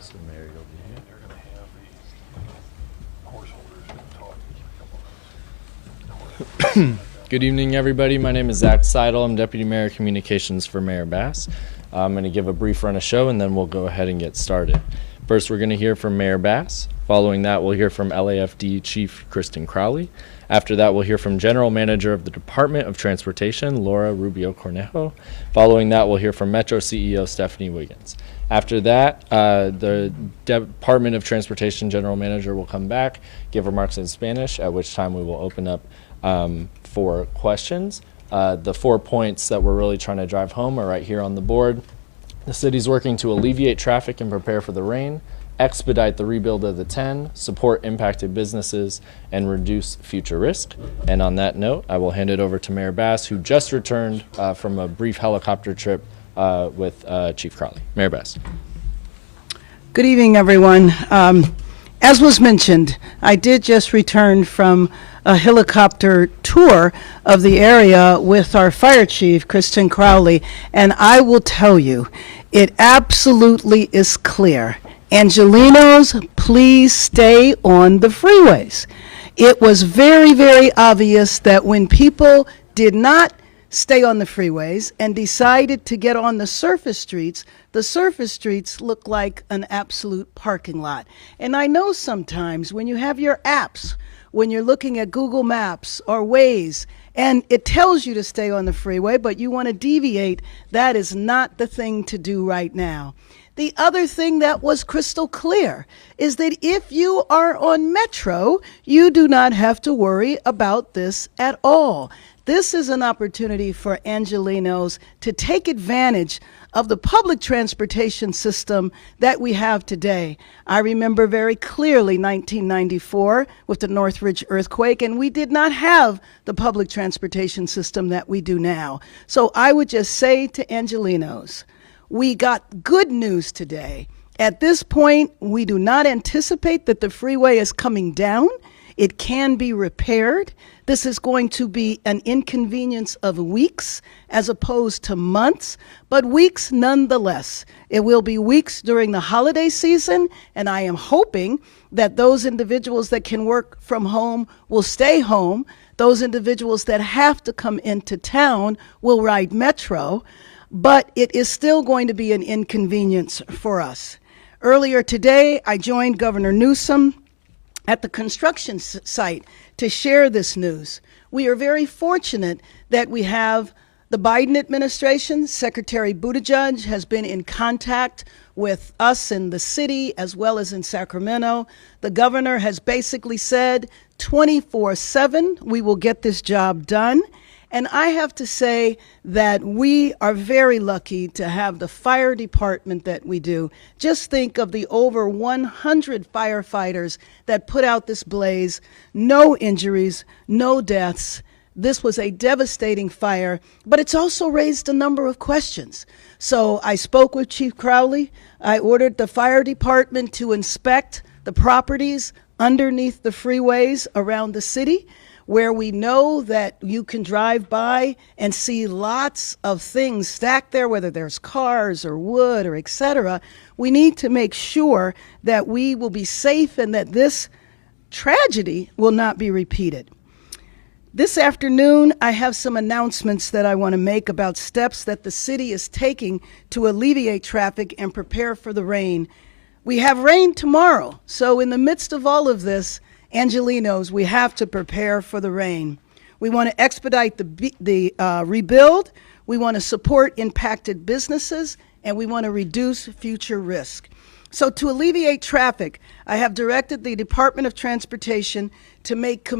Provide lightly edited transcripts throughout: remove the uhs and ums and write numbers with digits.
So Mary will be here. They're going to have the horse holders talk. Good evening, everybody. My name is Zach Seidel. I'm Deputy Mayor of Communications for Mayor Bass. I'm going to give a brief run of show, and then we'll go ahead and get started. First, we're going to hear from Mayor Bass. Following that, we'll hear from LAFD Chief Kristen Crowley. After that, we'll hear from General Manager of the Department of Transportation, Laura Rubio Cornejo. Following that, we'll hear from Metro CEO Stephanie Wiggins. After that, the Department of Transportation General Manager will come back, give remarks in Spanish, at which time we will open up for questions. The 4 points that we're really trying to drive home are right here on the board. The city's working to alleviate traffic and prepare for the rain, expedite the rebuild of the 10, support impacted businesses, and reduce future risk. And on that note, I will hand it over to Mayor Bass, who just returned from a brief helicopter trip with Chief Crowley. Mayor Bass. Good evening, everyone. As was mentioned, I did just return from a helicopter tour of the area with our fire chief, Kristen Crowley, and I will tell you, it absolutely is clear. Angelenos, please stay on the freeways. It was very, very obvious that when people did not stay on the freeways and decided to get on the surface streets look like an absolute parking lot. And I know sometimes when you have your apps, when you're looking at Google Maps or Waze, and it tells you to stay on the freeway, but you want to deviate, that is not the thing to do right now. The other thing that was crystal clear is that if you are on Metro, you do not have to worry about this at all. This is an opportunity for Angelenos to take advantage of the public transportation system that we have today. I remember very clearly 1994 with the Northridge earthquake, and we did not have the public transportation system that we do now. So I would just say to Angelenos, we got good news today. At this point, we do not anticipate that the freeway is coming down. It can be repaired. This is going to be an inconvenience of weeks as opposed to months, but weeks nonetheless. It will be weeks during the holiday season, and I am hoping that those individuals that can work from home will stay home. Those individuals that have to come into town will ride Metro, but it is still going to be an inconvenience for us. Earlier today, I joined Governor Newsom at the construction site to share this news. We are very fortunate that we have the Biden administration. Secretary Buttigieg has been in contact with us in the city as well as in Sacramento. The governor has basically said 24/7, we will get this job done. And I have to say that we are very lucky to have the fire department that we do. Just think of the over 100 firefighters that put out this blaze. No injuries, no deaths. This was a devastating fire, but it's also raised a number of questions. So I spoke with Chief Crowley. I ordered the fire department to inspect the properties underneath the freeways around the city, where we know that you can drive by and see lots of things stacked there, whether there's cars or wood or et cetera. We need to make sure that we will be safe and that this tragedy will not be repeated. This afternoon, I have some announcements that I want to make about steps that the city is taking to alleviate traffic and prepare for the rain. We have rain tomorrow, so in the midst of all of this, Angelenos, we have to prepare for the rain. We want to expedite the rebuild. We want to support impacted businesses, and we want to reduce future risk. So to alleviate traffic, I have directed the Department of Transportation to make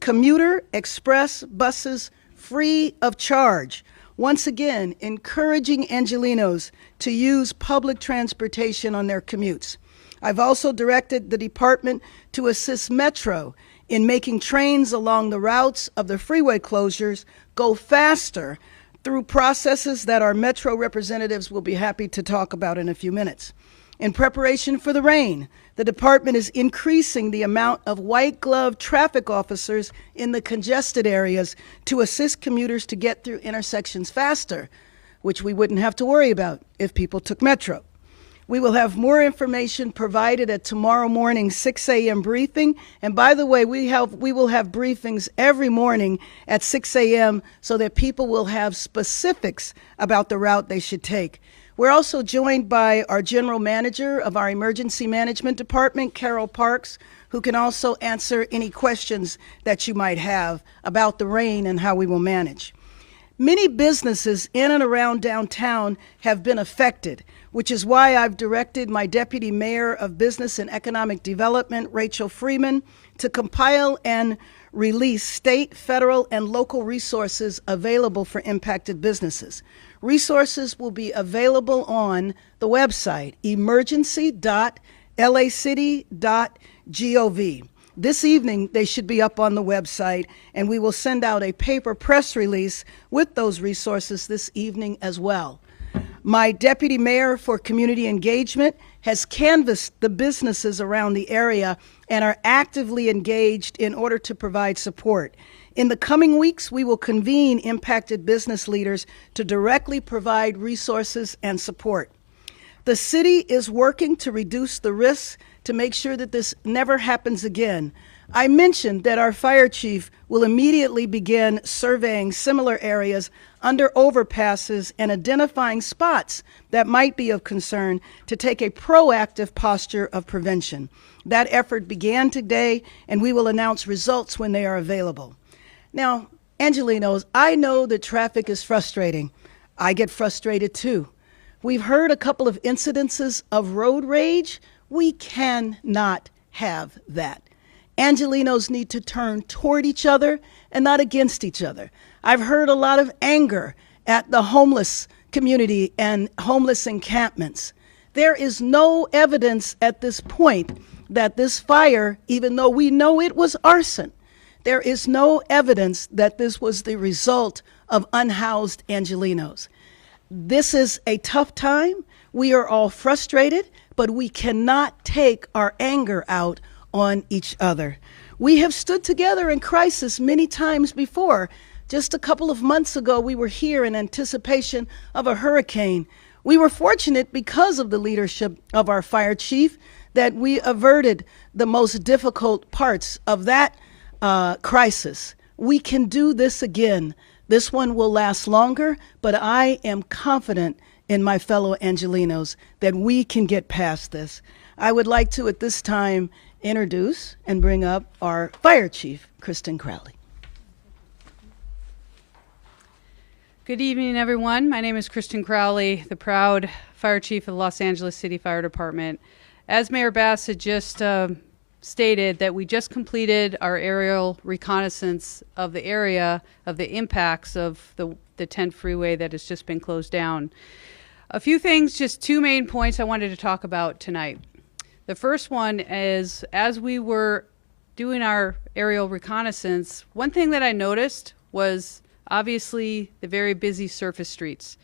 commuter express buses free of charge. Once again, encouraging Angelenos to use public transportation on their commutes. I've also directed the department to assist Metro in making trains along the routes of the freeway closures go faster through processes that our Metro representatives will be happy to talk about in a few minutes. In preparation for the rain, the department is increasing the amount of white glove traffic officers in the congested areas to assist commuters to get through intersections faster, which we wouldn't have to worry about if people took Metro. We will have more information provided at tomorrow morning 6 a.m. briefing. And by the way, we will have briefings every morning at 6 a.m. so that people will have specifics about the route they should take. We're also joined by our general manager of our emergency management department, Carol Parks, who can also answer any questions that you might have about the rain and how we will manage. Many businesses in and around downtown have been affected, which is why I've directed my Deputy Mayor of Business and Economic Development, Rachel Freeman, to compile and release state, federal, and local resources available for impacted businesses. Resources will be available on the website, emergency.lacity.gov. This evening, they should be up on the website, and we will send out a paper press release with those resources this evening as well. My Deputy Mayor for Community Engagement has canvassed the businesses around the area and are actively engaged in order to provide support. In the coming weeks, we will convene impacted business leaders to directly provide resources and support. The city is working to reduce the risks to make sure that this never happens again. I mentioned that our fire chief will immediately begin surveying similar areas under overpasses and identifying spots that might be of concern to take a proactive posture of prevention. That effort began today, and we will announce results when they are available. Now, Angelenos, I know that traffic is frustrating. I get frustrated too. We've heard a couple of incidences of road rage. We cannot have that. Angelenos need to turn toward each other and not against each other. I've heard a lot of anger at the homeless community and homeless encampments. There is no evidence at this point that this fire, even though we know it was arson, there is no evidence that this was the result of unhoused Angelenos. This is a tough time. We are all frustrated, but we cannot take our anger out on each other. We have stood together in crisis many times before. Just a couple of months ago, we were here in anticipation of a hurricane. We were fortunate because of the leadership of our fire chief that we averted the most difficult parts of that crisis. We can do this again. This one will last longer, but I am confident in my fellow Angelenos that we can get past this. I would like to, at this time, introduce and bring up our fire chief, Kristen Crowley. Good evening, everyone. My name is Kristen Crowley, the proud fire chief of the Los Angeles City Fire Department. As Mayor Bass had just stated, that we just completed our aerial reconnaissance of the area of the impacts of the 10 freeway that has just been closed down. A few things, just two main points I wanted to talk about tonight. The first one is, as we were doing our aerial reconnaissance, one thing that I noticed was obviously the very busy surface streets.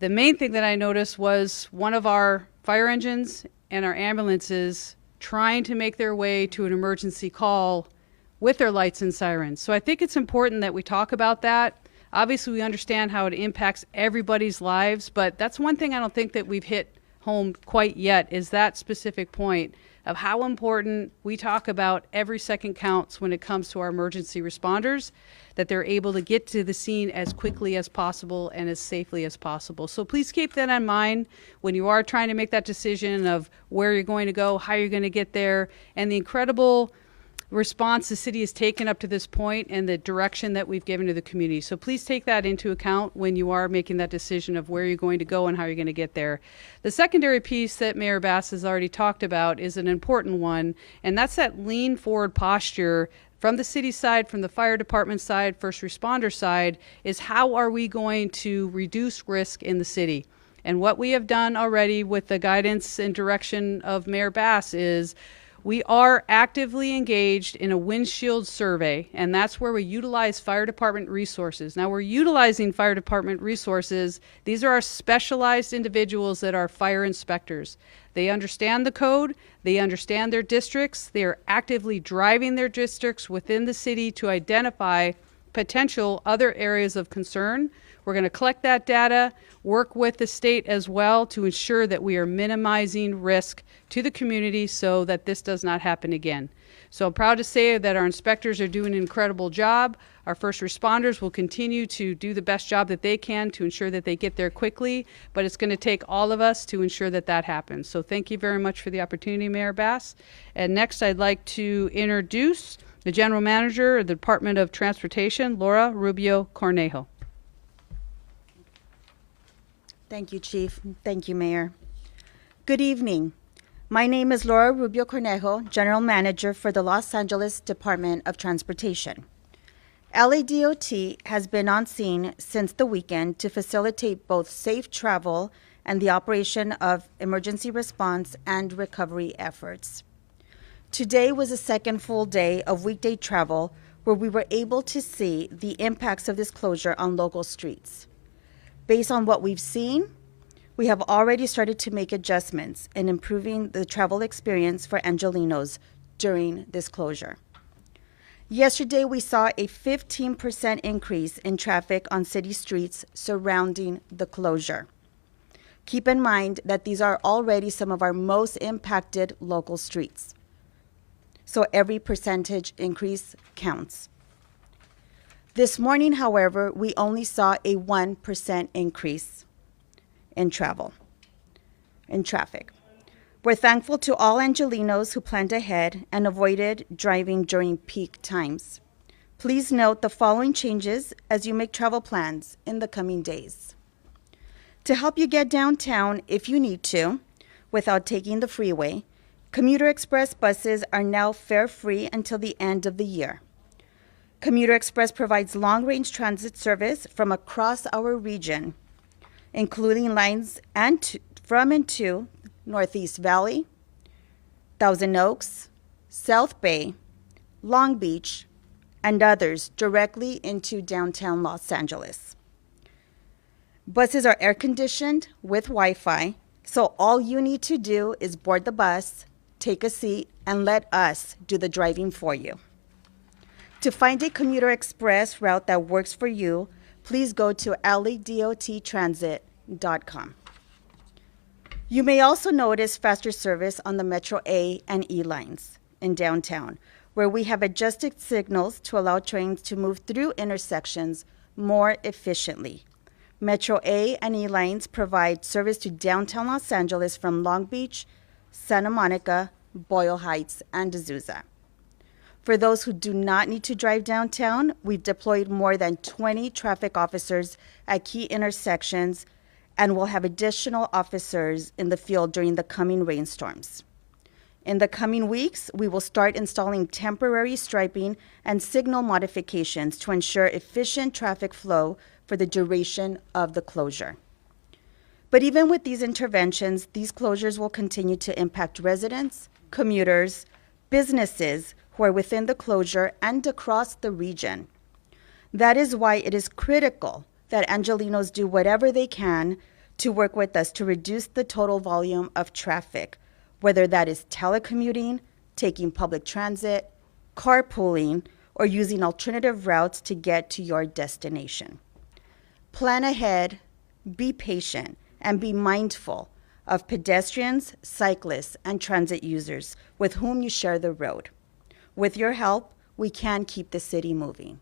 The main thing that I noticed was one of our fire engines and our ambulances trying to make their way to an emergency call with their lights and sirens. So I think it's important that we talk about that. Obviously, we understand how it impacts everybody's lives, but that's one thing I don't think that we've hit home quite yet, is that specific point of how important we talk about every second counts when it comes to our emergency responders, that they're able to get to the scene as quickly as possible and as safely as possible. So please keep that in mind when you are trying to make that decision of where you're going to go, how you're going to get there, and the incredible response the city has taken up to this point and the direction that we've given to the community. So please take that into account when you are making that decision of where you're going to go and how you're going to get there. The secondary piece that Mayor Bass has already talked about is an important one, and that's that lean forward posture from the city side, from the fire department side, first responder side, is how are we going to reduce risk in the city? And what we have done already with the guidance and direction of Mayor Bass is we are actively engaged in a windshield survey, and that's where we utilize fire department resources. Now, we're utilizing fire department resources. These are our specialized individuals that are fire inspectors. They understand the code, they understand their districts, they are actively driving their districts within the city to identify potential other areas of concern. We're going to collect that data. work with the state as well to ensure that we are minimizing risk to the community so that this does not happen again. So I'm proud to say that our inspectors are doing an incredible job. Our first responders will continue to do the best job that they can to ensure that they get there quickly, but it's going to take all of us to ensure that that happens. So thank you very much for the opportunity, Mayor Bass. And next, I'd like to introduce the General Manager of the Department of Transportation, Laura Rubio Cornejo. Thank you, Chief. Thank you, Mayor. Good evening. My name is Laura Rubio Cornejo, General Manager for the Los Angeles Department of Transportation. LADOT has been on scene since the weekend to facilitate both safe travel and the operation of emergency response and recovery efforts. Today was the second full day of weekday travel where we were able to see the impacts of this closure on local streets. Based on what we've seen, we have already started to make adjustments in improving the travel experience for Angelenos during this closure. Yesterday, we saw a 15% increase in traffic on city streets surrounding the closure. Keep in mind that these are already some of our most impacted local streets. So every percentage increase counts. This morning, however, we only saw a 1% increase in traffic. We're thankful to all Angelenos who planned ahead and avoided driving during peak times. Please note the following changes as you make travel plans in the coming days. To help you get downtown if you need to, without taking the freeway, Commuter Express buses are now fare-free until the end of the year. Commuter Express provides long-range transit service from across our region, including lines from and to Northeast Valley, Thousand Oaks, South Bay, Long Beach, and others directly into downtown Los Angeles. Buses are air-conditioned with Wi-Fi, so all you need to do is board the bus, take a seat, and let us do the driving for you. To find a Commuter Express route that works for you, please go to ladottransit.com. You may also notice faster service on the Metro A and E lines in downtown, where we have adjusted signals to allow trains to move through intersections more efficiently. Metro A and E lines provide service to downtown Los Angeles from Long Beach, Santa Monica, Boyle Heights, and Azusa. For those who do not need to drive downtown, we've deployed more than 20 traffic officers at key intersections and will have additional officers in the field during the coming rainstorms. In the coming weeks, we will start installing temporary striping and signal modifications to ensure efficient traffic flow for the duration of the closure. But even with these interventions, these closures will continue to impact residents, commuters, businesses who are within the closure and across the region. That is why it is critical that Angelenos do whatever they can to work with us to reduce the total volume of traffic, whether that is telecommuting, taking public transit, carpooling, or using alternative routes to get to your destination. Plan ahead, be patient, and be mindful of pedestrians, cyclists, and transit users with whom you share the road. With your help, we can keep the city moving.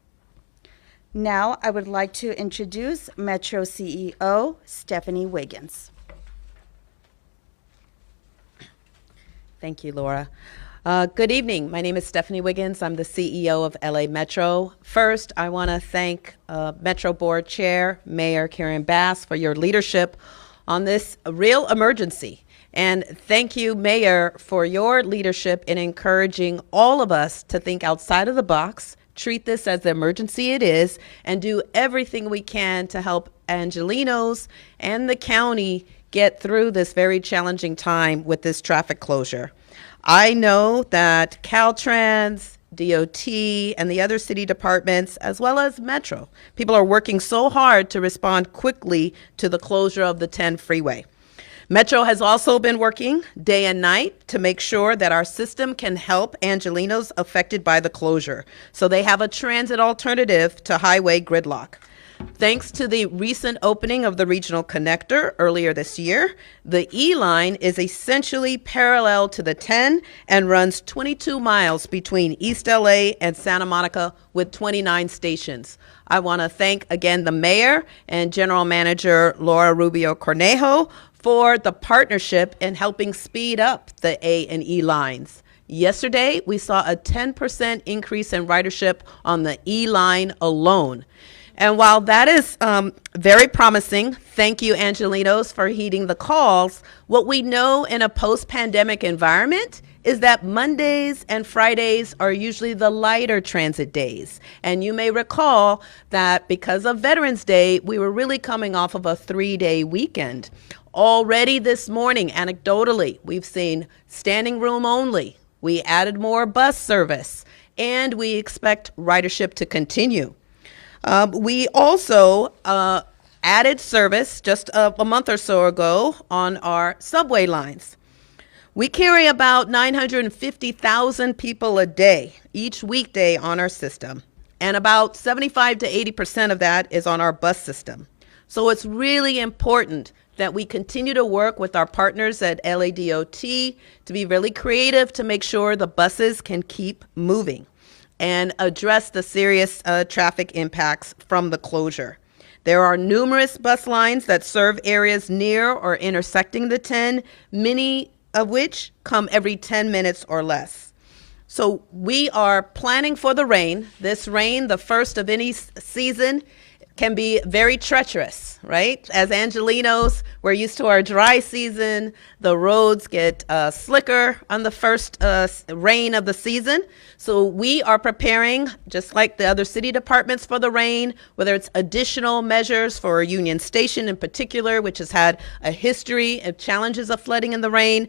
Now, I would like to introduce Metro CEO Stephanie Wiggins. Thank you, Laura. Good evening. My name is Stephanie Wiggins. I'm the CEO of LA Metro. First, I want to thank Metro Board Chair, Mayor Karen Bass, for your leadership on this real emergency. And thank you, Mayor, for your leadership in encouraging all of us to think outside of the box, treat this as the emergency it is, and do everything we can to help Angelenos and the county get through this very challenging time with this traffic closure. I know that Caltrans, DOT, and the other city departments, as well as Metro, people are working so hard to respond quickly to the closure of the 10 freeway. Metro has also been working day and night to make sure that our system can help Angelenos affected by the closure, so they have a transit alternative to highway gridlock. Thanks to the recent opening of the regional connector earlier this year, the E line is essentially parallel to the 10 and runs 22 miles between East LA and Santa Monica with 29 stations. I want to thank again the mayor and general manager Laura Rubio Cornejo for the partnership in helping speed up the A and E lines. Yesterday, we saw a 10% increase in ridership on the E line alone. And while that is very promising, thank you, Angelinos, for heeding the calls. What we know in a post-pandemic environment is that Mondays and Fridays are usually the lighter transit days. And you may recall that because of Veterans Day, we were really coming off of a 3-day weekend. Already this morning, anecdotally, we've seen standing room only. We added more bus service, and we expect ridership to continue. We also added service just a month or so ago on our subway lines. We carry about 950,000 people a day, each weekday on our system, and about 75 to 80% of that is on our bus system. So it's really important that we continue to work with our partners at LADOT to be really creative to make sure the buses can keep moving and address the serious traffic impacts from the closure. There are numerous bus lines that serve areas near or intersecting the 10, many of which come every 10 minutes or less. So we are planning for the rain. This rain, the first of any season, can be very treacherous, right? As Angelinos, we're used to our dry season. The roads get slicker on the first rain of the season. So we are preparing, just like the other city departments, for the rain, whether it's additional measures for Union Station in particular, which has had a history of challenges of flooding in the rain.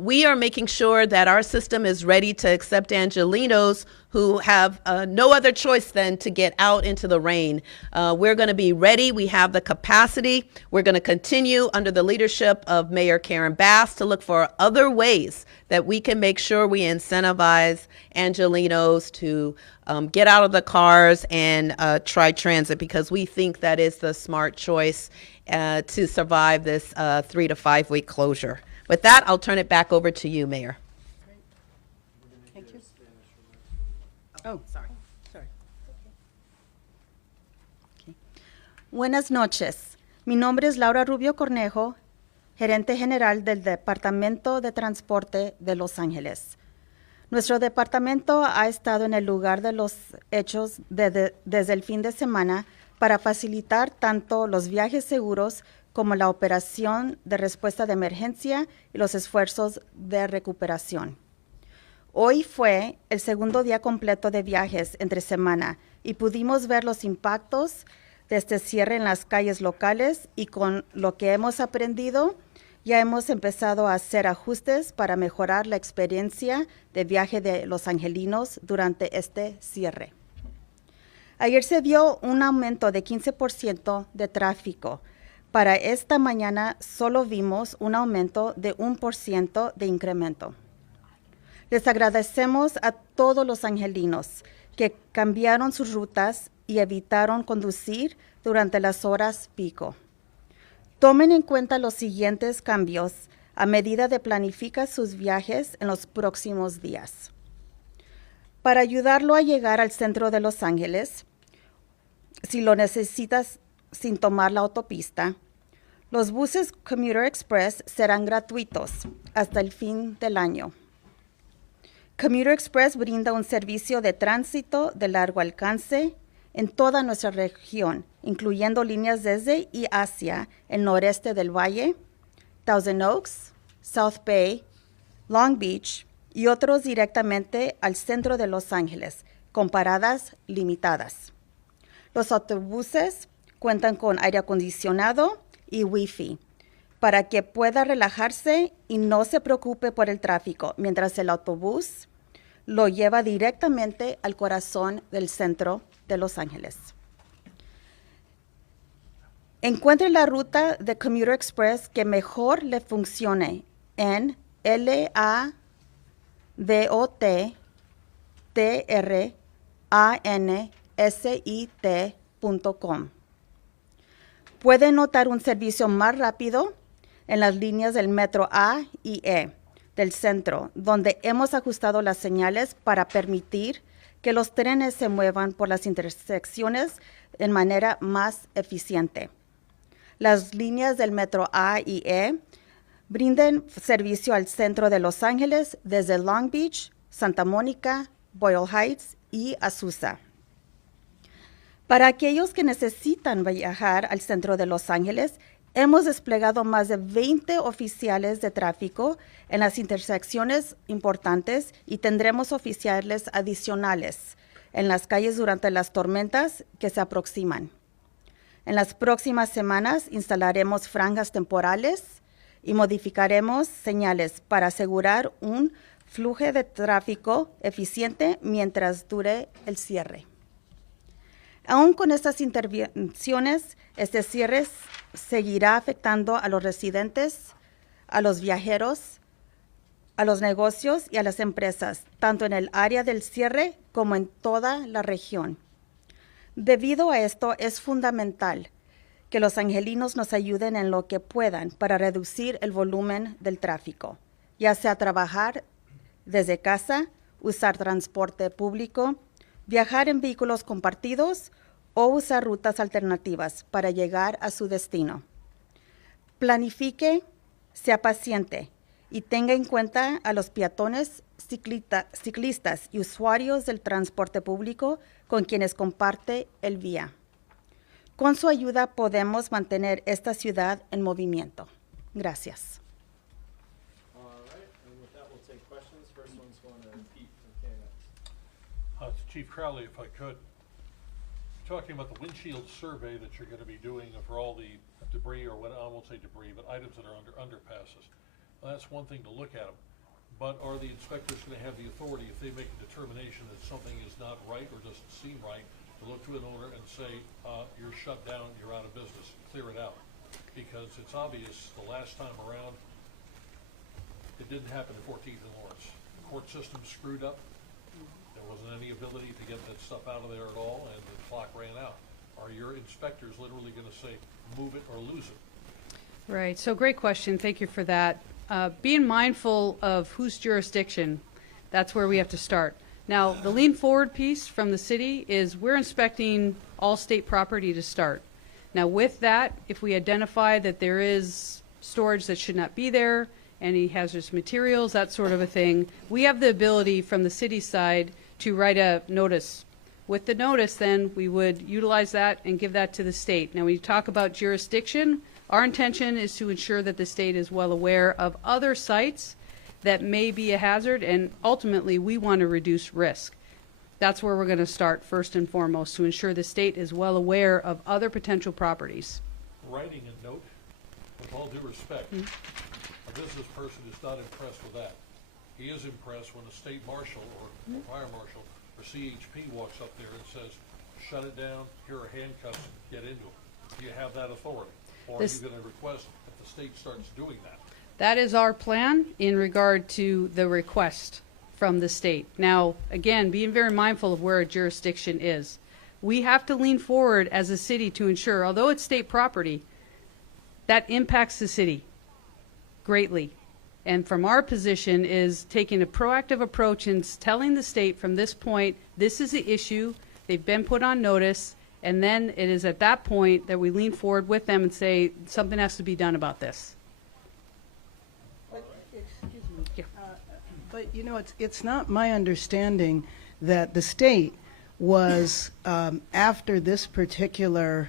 We are making sure that our system is ready to accept Angelinos who have no other choice than to get out into the rain. We're going to be ready. We have the capacity. We're going to continue under the leadership of Mayor Karen Bass to look for other ways that we can make sure we incentivize Angelinos to get out of the cars and try transit, because we think that is the smart choice to survive this 3 to 5 week closure. With that, I'll turn it back over to you, Mayor. Oh, sorry. Okay. Buenas noches. Mi nombre es Laura Rubio Cornejo, gerente general del Departamento de Transporte de Los Ángeles. Nuestro departamento ha estado en el lugar de los hechos desde el fin de semana para facilitar tanto los viajes seguros como la operación de respuesta de emergencia y los esfuerzos de recuperación. Hoy fue el segundo día completo de viajes entre semana y pudimos ver los impactos de este cierre en las calles locales, y con lo que hemos aprendido ya hemos empezado a hacer ajustes para mejorar la experiencia de viaje de los angelinos durante este cierre. Ayer se vio un aumento de 15% de tráfico. Para esta mañana solo vimos un aumento de 1% de incremento. Les agradecemos a todos los angelinos que cambiaron sus rutas y evitaron conducir durante las horas pico. Tomen en cuenta los siguientes cambios a medida de planificar sus viajes en los próximos días. Para ayudarlo a llegar al centro de Los Ángeles, si lo necesitas sin tomar la autopista, los buses Commuter Express serán gratuitos hasta el fin del año. Commuter Express brinda un servicio de tránsito de largo alcance en toda nuestra región, incluyendo líneas desde y hacia el noreste del Valle, Thousand Oaks, South Bay, Long Beach y otros directamente al centro de Los Ángeles, con paradas limitadas. Los autobuses cuentan con aire acondicionado y Wi-Fi para que pueda relajarse y no se preocupe por el tráfico, mientras el autobús lo lleva directamente al corazón del centro de Los Ángeles. Encuentre la ruta de Commuter Express que mejor le funcione en LADOTTRANSIT.com. Pueden notar un servicio más rápido en las líneas del metro A y E del centro, donde hemos ajustado las señales para permitir que los trenes se muevan por las intersecciones de manera más eficiente. Las líneas del metro A y E brinden servicio al centro de Los Ángeles desde Long Beach, Santa Mónica, Boyle Heights y Azusa. Para aquellos que necesitan viajar al centro de Los Ángeles, hemos desplegado más de 20 oficiales de tráfico en las intersecciones importantes y tendremos oficiales adicionales en las calles durante las tormentas que se aproximan. En las próximas semanas instalaremos franjas temporales y modificaremos señales para asegurar un flujo de tráfico eficiente mientras dure el cierre. Aún con estas intervenciones, este cierre seguirá afectando a los residentes, a los viajeros, a los negocios y a las empresas, tanto en el área del cierre como en toda la región. Debido a esto, es fundamental que los angelinos nos ayuden en lo que puedan para reducir el volumen del tráfico, ya sea trabajar desde casa, usar transporte público, viajar en vehículos compartidos o usar rutas alternativas para llegar a su destino. Planifique, sea paciente y tenga en cuenta a los peatones, ciclistas y usuarios del transporte público con quienes comparte el vía. Con su ayuda podemos mantener esta ciudad en movimiento. Gracias. All right, and with that, we'll take questions. First one's going to Pete from KNX. Chief Crowley, if I could, talking about the windshield survey that you're going to be doing for all the debris, or what, I won't say debris, but items that are under underpasses. Well, that's one thing to look at them. But are the inspectors going to have the authority, if they make a determination that something is not right or doesn't seem right, to look to an owner and say, you're shut down, you're out of business, clear it out? Because it's obvious the last time around, it didn't happen at 14th and Lawrence. The court system screwed up. There wasn't any ability to get that stuff out of there at all, and the clock ran out. Are your inspectors literally going to say, move it or lose it? Right, so great question. Thank you for that. Being mindful of whose jurisdiction, that's where we have to start. Now, the lean forward piece from the city is we're inspecting all state property to start. Now, with that, if we identify that there is storage that should not be there, any hazardous materials, that sort of a thing, we have the ability from the city side to write a notice. With the notice, then, we would utilize that and give that to the state. Now, when you talk about jurisdiction, our intention is to ensure that the state is well aware of other sites that may be a hazard, and ultimately, we want to reduce risk. That's where we're going to start first and foremost, to ensure the state is well aware of other potential properties. Writing a note, with all due respect, a business person is not impressed with that. He is impressed when a state marshal or a fire marshal or CHP walks up there and says, shut it down, here are handcuffs, get into it. Do you have that authority? Or are you going to request that the state starts doing that? That is our plan in regard to the request from the state. Now, again, being very mindful of where a jurisdiction is. We have to lean forward as a city to ensure, although it's state property, that impacts the city greatly. And from our position is taking a proactive approach and telling the state from this point, this is the issue, they've been put on notice, and then it is at that point that we lean forward with them and say, something has to be done about this. But, you know, it's not my understanding that the state was after this particular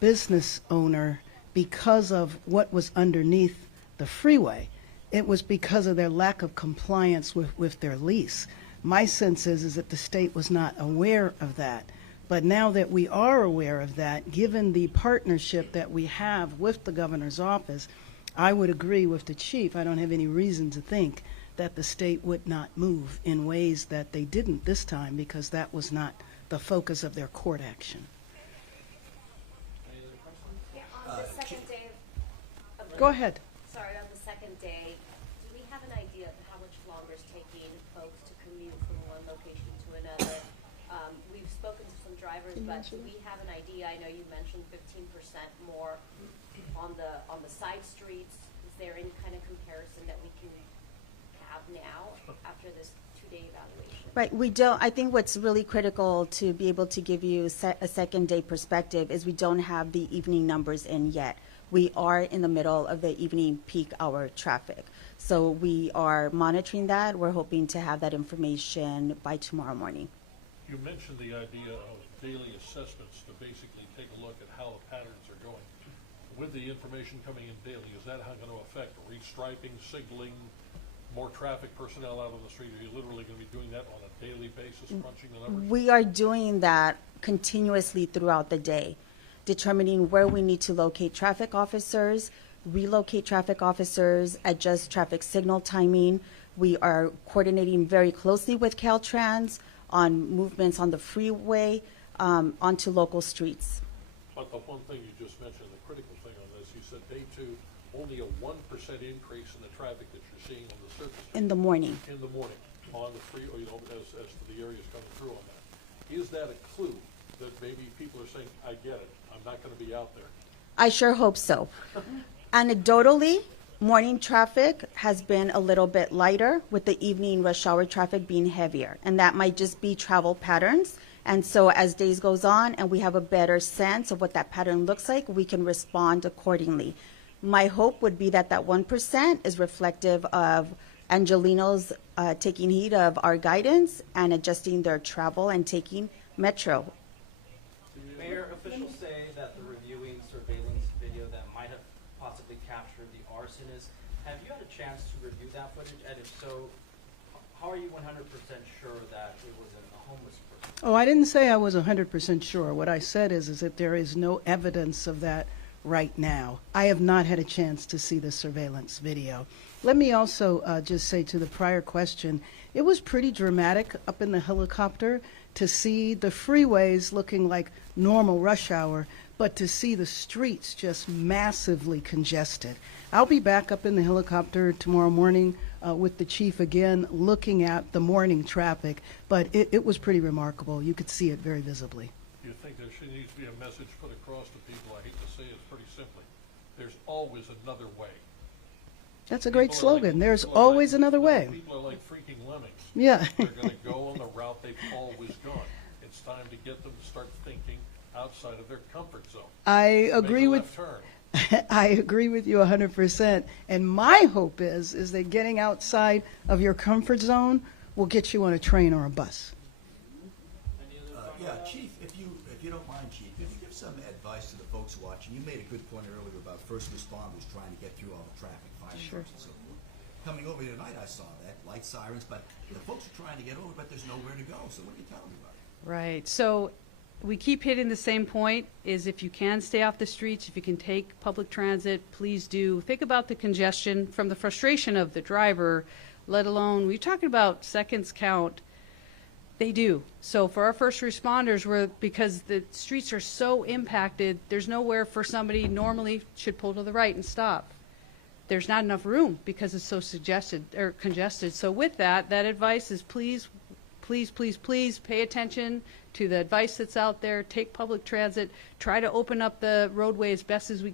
business owner because of what was underneath the freeway. It was because of their lack of compliance with their lease. My sense is that the state was not aware of that. But now that we are aware of that, given the partnership that we have with the governor's office, I would agree with the chief. I don't have any reason to think that the state would not move in ways that they didn't this time, because that was not the focus of their court action. Yeah, on the second day of Go ahead. Sorry, on the second day, do we have an idea of how much longer it's taking folks to commute from one location to another? We've spoken to some drivers, but do we have an idea? I know you mentioned 15% more on the side streets. Is there any kind of comparison that we can have now after this 2-day evaluation? Right, we don't, I think what's really critical to be able to give you a second day perspective is we don't have the evening numbers in yet. We are in the middle of the evening peak hour traffic. So we are monitoring that. We're hoping to have that information by tomorrow morning. You mentioned the idea of daily assessments to basically take a look at how the patterns are going. With the information coming in daily, is that going to affect restriping, signaling, more traffic personnel out on the street? Are you literally going to be doing that on a daily basis, crunching the numbers? We are doing that continuously throughout the day, determining where we need to locate traffic officers, relocate traffic officers, adjust traffic signal timing. We are coordinating very closely with Caltrans on movements on the freeway, onto local streets. But the one thing you just mentioned, the critical thing on this, you said day 2, only a 1% increase in the traffic that you're seeing on the surface. In the morning. In the morning, on the free, as to the areas coming through on that. Is that a clue that maybe people are saying, I get it, I'm not going to be out there? I sure hope so. Anecdotally, morning traffic has been a little bit lighter, with the evening rush hour traffic being heavier. And that might just be travel patterns. And so as days goes on and we have a better sense of what that pattern looks like, we can respond accordingly. My hope would be that that 1% is reflective of Angelinos taking heed of our guidance and adjusting their travel and taking Metro. Mayor, officials say that the reviewing surveillance video that might have possibly captured the arsonist. Have you had a chance to review that footage? And if so, how are you 100% sure that it wasn't a homeless person? Oh, I didn't say I was 100% sure. What I said is that there is no evidence of that right now. I have not had a chance to see the surveillance video. Let me also just say to the prior question, it was pretty dramatic up in the helicopter to see the freeways looking like normal rush hour, but to see the streets just massively congested. I'll be back up in the helicopter tomorrow morning with the chief again, looking at the morning traffic, but it was pretty remarkable. You could see it very visibly. Do you think there needs to be a message put across to people? I hate to say it pretty simply. There's always another way. That's a great People are like- slogan. There's people are always like- another no, way. People are like freaking lemmings. Yeah. They're going to go on the route they've always gone. It's time to get them to start thinking outside of their comfort zone. I agree Make a with left turn. I agree with you 100%. And my hope is that getting outside of your comfort zone will get you on a train or a bus. Yeah, Chief, if you don't mind, Chief, if you give some advice to the folks watching, you made a good point earlier about first responders trying to get through all the traffic, fire trucks and so forth. Coming over here tonight, I saw that, light sirens, but the folks are trying to get over, but there's nowhere to go. So what are you telling me about it? Right. So we keep hitting the same point, is if you can stay off the streets, if you can take public transit, please do. Think about the congestion from the frustration of the driver, let alone, we're talking about seconds count. They do. So for our first responders, because the streets are so impacted, there's nowhere for somebody normally should pull to the right and stop. There's not enough room because it's so congested. So with that advice is please pay attention to the advice that's out there. Take public transit. Try to open up the roadway as best as we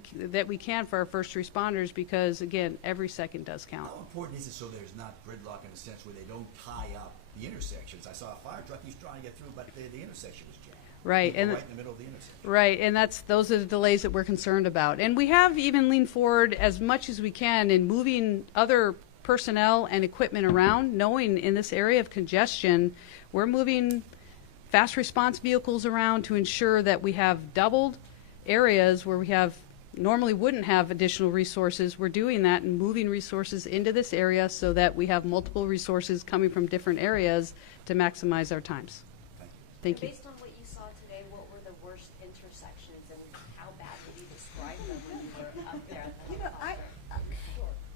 can for our first responders, because again, every second does count. How important is it so there's not gridlock in a sense where they don't tie up the intersections? I saw a fire truck, he's trying to get through, but the intersection was jammed. Right, People and right in the middle of the intersection. right, and those are the delays that we're concerned about. And we have even leaned forward as much as we can in moving other personnel and equipment around, knowing in this area of congestion, we're moving fast response vehicles around to ensure that we have doubled areas where we normally wouldn't have additional resources. We're doing that and moving resources into this area so that we have multiple resources coming from different areas to maximize our times. Thank you. Based on what you saw today, what were the worst intersections and how bad would you describe them when you were up there?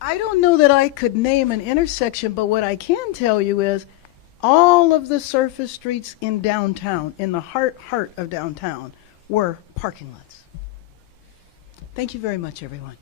I don't know that I could name an intersection, but what I can tell you is all of the surface streets in downtown, in the heart of downtown, were parking lots. Thank you very much, everyone.